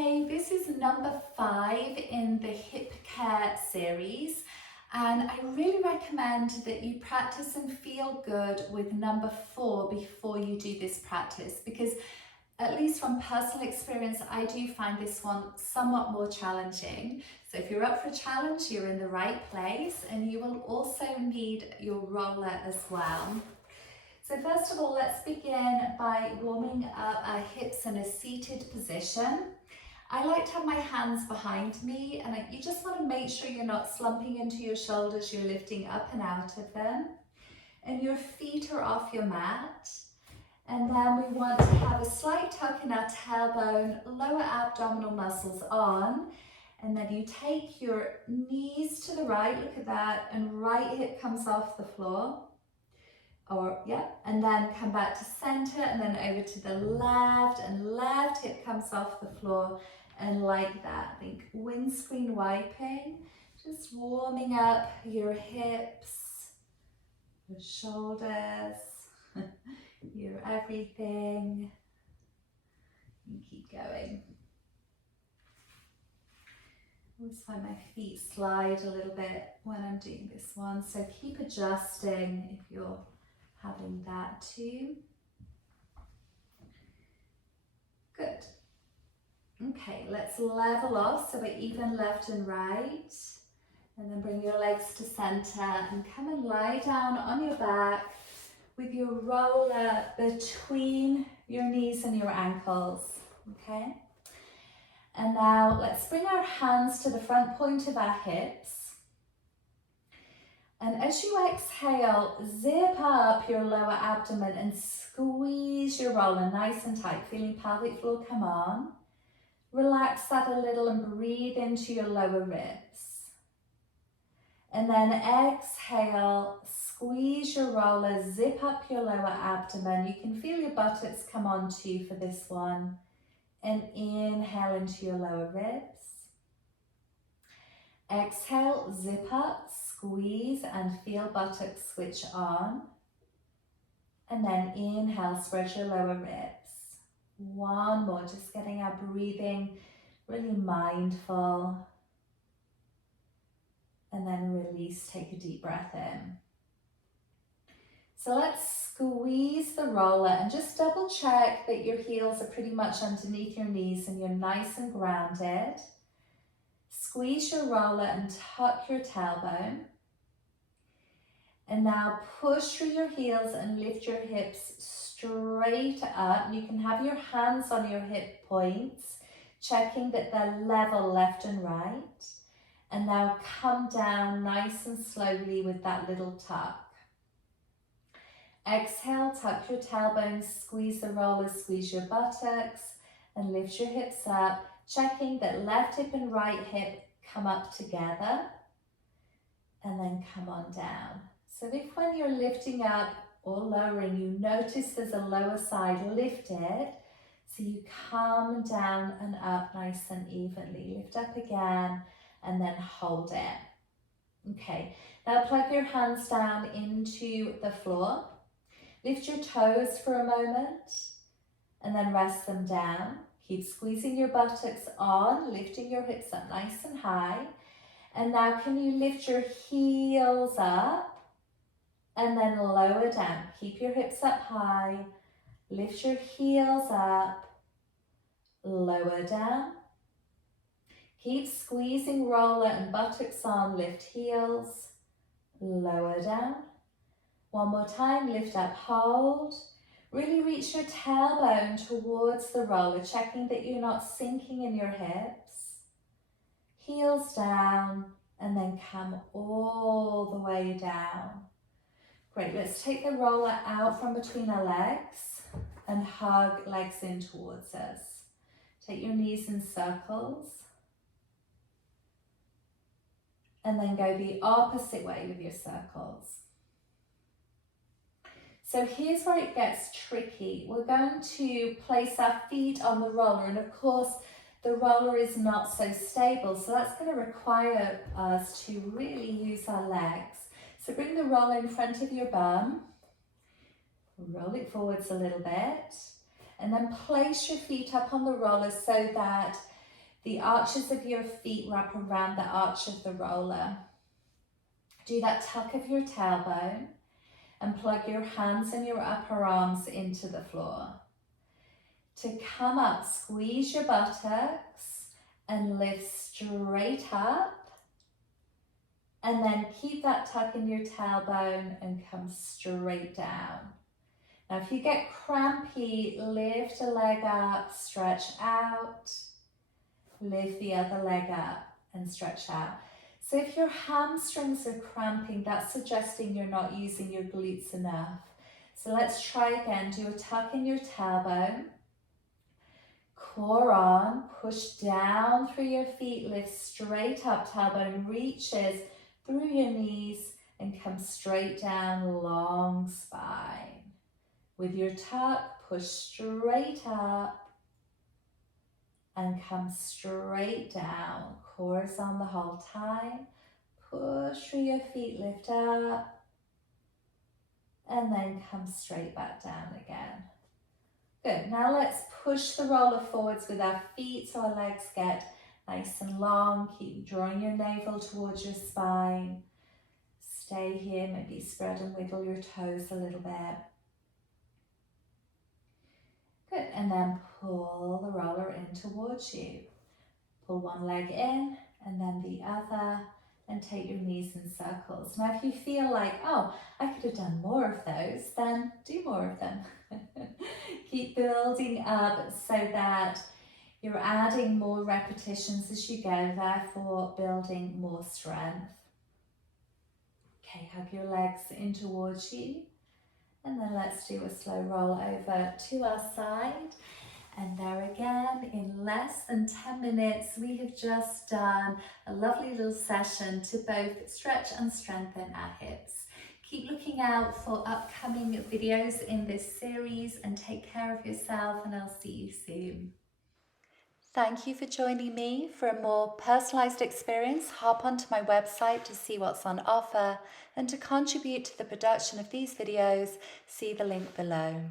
Hey, this is number 5 in the hip care series, and I really recommend that you practice and feel good with number 4 before you do this practice, because at least from personal experience, I do find this one somewhat more challenging. So if you're up for a challenge, you're in the right place, and you will also need your roller as well. So first of all, let's begin by warming up our hips in a seated position. I like to have my hands behind me, and you just want to make sure you're not slumping into your shoulders, you're lifting up and out of them. And your feet are off your mat. And then we want to have a slight tuck in our tailbone, lower abdominal muscles on. And then you take your knees to the right, look at that, and right hip comes off the floor. And then come back to center, and then over to the left, and left hip comes off the floor, and like that. Think windscreen wiping, just warming up your hips, your shoulders, your everything, and keep going. I always find my feet slide a little bit when I'm doing this one, so keep adjusting if you're having that too. Good. Okay, let's level off so we're even left and right. And then bring your legs to center and come and lie down on your back with your roller between your knees and your ankles. Okay? And now let's bring our hands to the front point of our hips. And as you exhale, zip up your lower abdomen and squeeze your roller nice and tight, feeling pelvic floor come on. Relax that a little and breathe into your lower ribs. And then exhale, squeeze your roller, zip up your lower abdomen. You can feel your buttocks come on too for this one. And inhale into your lower ribs. Exhale, zip up, squeeze and feel buttocks switch on. And then inhale, spread your lower ribs. One more, just getting our breathing really mindful. And then release, take a deep breath in. So let's squeeze the roller and just double check that your heels are pretty much underneath your knees and you're nice and grounded. Squeeze your roller and tuck your tailbone. And now push through your heels and lift your hips straight up. You can have your hands on your hip points, checking that they're level left and right. And now come down nice and slowly with that little tuck. Exhale, tuck your tailbone, squeeze the roller, squeeze your buttocks, and lift your hips up, checking that left hip and right hip come up together. And then come on down. So if when you're lifting up or lowering, you notice there's a lower side lifted, so you come down and up nice and evenly. Lift up again and then hold it. Okay, now plug your hands down into the floor. Lift your toes for a moment and then rest them down. Keep squeezing your buttocks on, lifting your hips up nice and high. And now can you lift your heels up? And then lower down. Keep your hips up high. Lift your heels up. Lower down. Keep squeezing roller and buttocks on. Lift heels. Lower down. One more time. Lift up, hold. Really reach your tailbone towards the roller, checking that you're not sinking in your hips. Heels down and then come all the way down. Great, let's take the roller out from between our legs and hug legs in towards us. Take your knees in circles. And then go the opposite way with your circles. So here's where it gets tricky. We're going to place our feet on the roller, and of course, the roller is not so stable, so that's going to require us to really use our legs. So bring the roller in front of your bum, roll it forwards a little bit, and then place your feet up on the roller so that The arches of your feet wrap around the arch of the roller. Do that tuck of your tailbone and plug your hands and your upper arms into the floor. To come up, squeeze your buttocks and lift straight up. And then keep that tuck in your tailbone and come straight down. Now, if you get crampy, lift a leg up, stretch out. Lift the other leg up and stretch out. So if your hamstrings are cramping, that's suggesting you're not using your glutes enough. So let's try again. Do a tuck in your tailbone. Core on, push down through your feet, lift straight up, tailbone reaches through your knees and come straight down, long spine. With your tuck, push straight up and come straight down. Core is on the whole time. Push through your feet, lift up, and then come straight back down again. Good, now let's push the roller forwards with our feet so our legs get nice and long. Keep drawing your navel towards your spine. Stay here, maybe spread and wiggle your toes a little bit. Good, and then pull the roller in towards you. Pull one leg in and then the other, and take your knees in circles. Now if you feel like, oh, I could have done more of those, then do more of them. Keep building up so that you're adding more repetitions as you go, therefore building more strength. Okay, hug your legs in towards you. And then let's do a slow roll over to our side. And there again, in less than 10 minutes, we have just done a lovely little session to both stretch and strengthen our hips. Keep looking out for upcoming videos in this series and take care of yourself, and I'll see you soon. Thank you for joining me. For a more personalised experience, hop onto my website to see what's on offer, and to contribute to the production of these videos, see the link below.